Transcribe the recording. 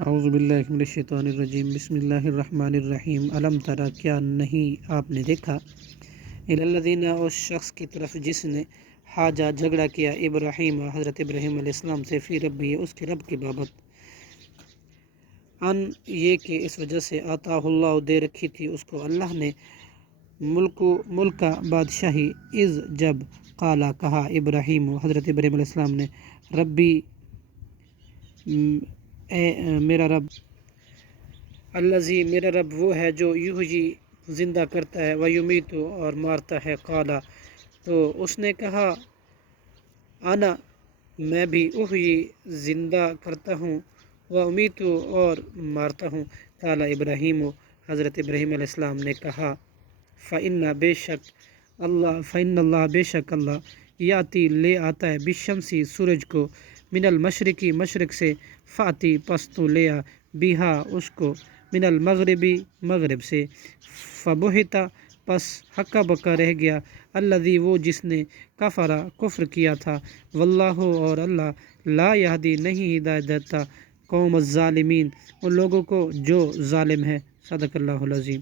اعوذ باللہ من الشیطان الرجیم بسم اللہ الرحمن الرحیم علم ترى کیا نہیں آپ نے دیکھا الی الذین اس شخص کی طرف جس نے حاجہ جھگڑا کیا ابراہیم حضرت ابراہیم علیہ السلام سے فی ربی اس کے رب کی بابت ان یہ کہ اس وجہ سے آتاہ اللہ دے رکھی تھی اس کو اللہ نے ملک کا بادشاہی از جب قالا کہا ابراہیم حضرت ابراہیم علیہ السلام نے ربی اے میرا رب الذی میرا رب وہ ہے جو یحیی زندہ کرتا ہے ویمیت اور مارتا ہے قالا تو اس نے کہا انا میں بھی احیی زندہ کرتا ہوں وامیت اور مارتا ہوں قالا ابراہیم حضرت ابراہیم علیہ السلام نے کہا فإن اللہ بے شک اللہ یاتی لے آتا ہے بالشمسی سورج کو من المشرقی مشرق سے فاتی پس تو لیا بیہا اس کو من المغربی مغرب سے فبہتا پس ہکا بکا رہ گیا الذی وہ جس نے کفر کیا تھا واللہ اور اللہ لا یہدی نہیں ہدایت دیتا قوم الظالمین ان لوگوں کو جو ظالم ہے۔ صدق اللہ العظیم۔